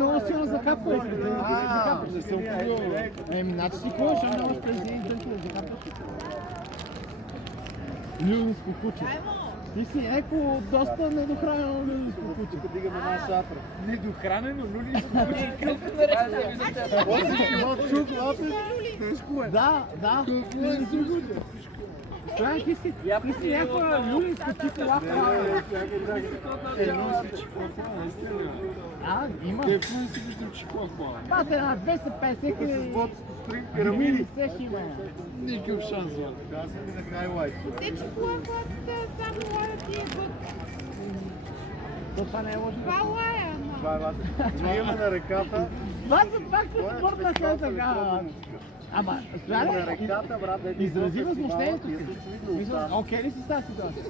много силно закапва. Не съм погълвал. Еми, значи си какво, защото не можеш през един тънки да закапваш. Люлинско куче. Ти си еко доста недохранено люлинско куче. Дигаме една шапра. Недохранено, люлинско куче. Чук, лапи. Тежко е. Да. Люлинско куче. Човек, ти си някаква люлинска чипа лапа. Люлински чикофа, наистина. Има. Те в Люлински виждам чикофа. Пате на 250 С ботото стринг пирамиди. пирамиди. Всеки има. Никакъв шанс, Златко. Аз съм и на хайлайт. Те чукуланката само лаят и бъд. Това не е лошо. Това лая, ама. Това е ласка. Имаме на реката. Това се спортна се така. Ама, На стояли, реката, брат, изрази възмущението си. Мисля, окей ли си с тази ситуация?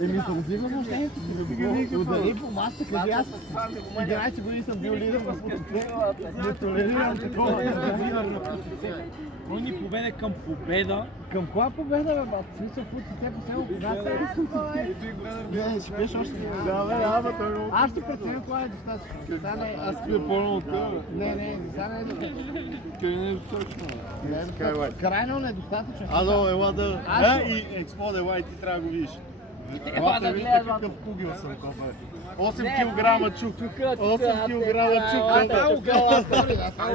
Еми, изрази възмущението си. Удари по масата, кажи аз 11 години съм бил лидер на футболите. Не толерирам такова. Кой ни поведе към победа? Към коя победа, бе, бат? В смисъл, футболите по село, кога се не, ще пиеш още. Да, бе, ама той много. Аз ще преценя кога е достатъчно. Сега не, Аз пия по-много от това, бе. не, сега не е достатъчно. Къде не е достатъчно, бе. Крайно недостатъчно. Ало, ела да... Аз- и Експлод, ела и ти трябва да го видиш. Ела да вижте гледам. какъв кугил съм, копе. 8 килограма чук. 8 килограма чук.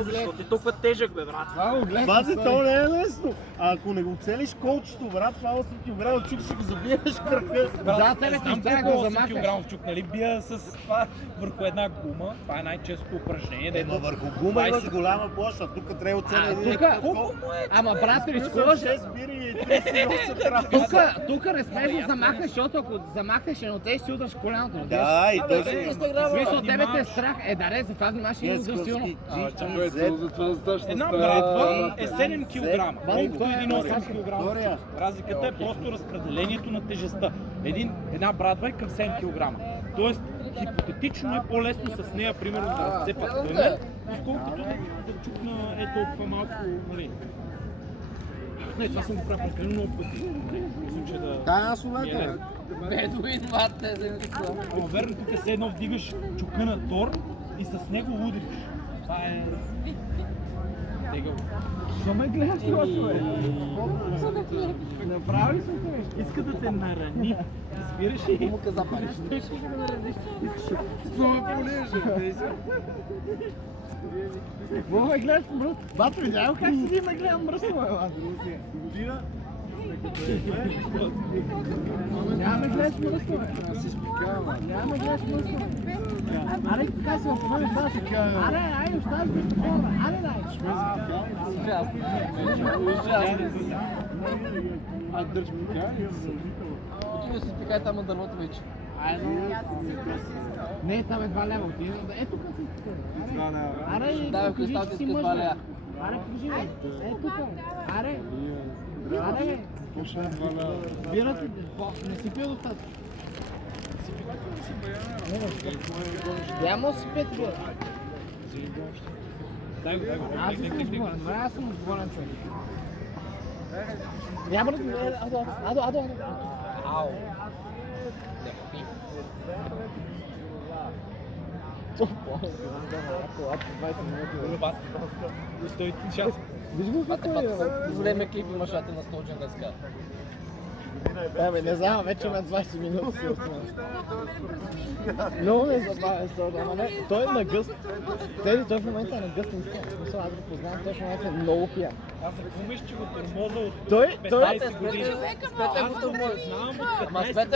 Защо ти толкова тежък, бе, брат? Това го гледам. Бази, то не е лесно. А ако не го целиш колчето, брат, това 8 килограма чук ще го забиеш кръка. Да, тебе Знам ти трябва колко да 8 замахаш. кг чук, нали? Бия с това върху една гума. Това е най-честото упражнение. Да Ема върху гума и 20 с голяма площ, а тук трябва оцеля един. Тука, ама брат, рискуваш. 6 бири и 38 трябва. Тук не смееш да замахнеш, защото ако замахнеш едно, те си удръш коляното. Да, и той В смисъл, тебе те е страх. Да, не, затова внимаваш и удръш силно. Една брадва е 7 кг, колкото той е един 8 кг. Втория. Разликата е просто разпределението на тежестта. Една брадва е към 7 кг. Тоест, хипотетично е по-лесно с нея, примерно, да се пътваме, отколкото да чукна толкова малко, нали. Не, това съм го правил прекалено много пъти. Мисля, че да... Аз ми е улета, бе. лесно. Бедуин, мате, вземете Ама верно, тук все едно вдигаш чука на тор и с него удриш. Това е... Тегаво. Защо ме гледаш, човек? Направи ли съм те? Иска да те нарани. Разбираш ли? му каза пари. Това ме полеже. Какво ме гледаш мръсно? Бато, видял как седи ме гледам мръсно, бе, бат? Година? Няма ме гледаш мръсно, бе. Аз си спикавам. Няма ме гледаш мръсно. Аре, така си в момента, бат. Аре, айде, оставаш без хора. Аре, дай. Аз държа пикавам. Отивай си спикай там на дървото вече. Не, там е 2 лева. Ето как си тук. Аре, Давай, покажи, представете че си си 2 мъж. лева. Аре, покажи, бе. Ето тук. Аре. Аре, Почна 2 лева. бирате. Не си пил достатъчно. Няма си пет, бе. Дай го, дай го. Аз съм отговорен. Добре, аз съм отговорен човек. Няма да... Адо. Ау. Стой час. Виж го какво е, бе. Време клип имаш на столчен днеска. Бе, не знам, вече на 20 минути си останал. Много ме забавя с ама не, той е на гъст. Той в момента е на гъст, наистина. В смисъл, аз го познавам, той в момента е много пиян. Аз ако мислиш, че го тормоза от Той- 15 години. Спете го Аз го тормози. знам от Ама 15 спете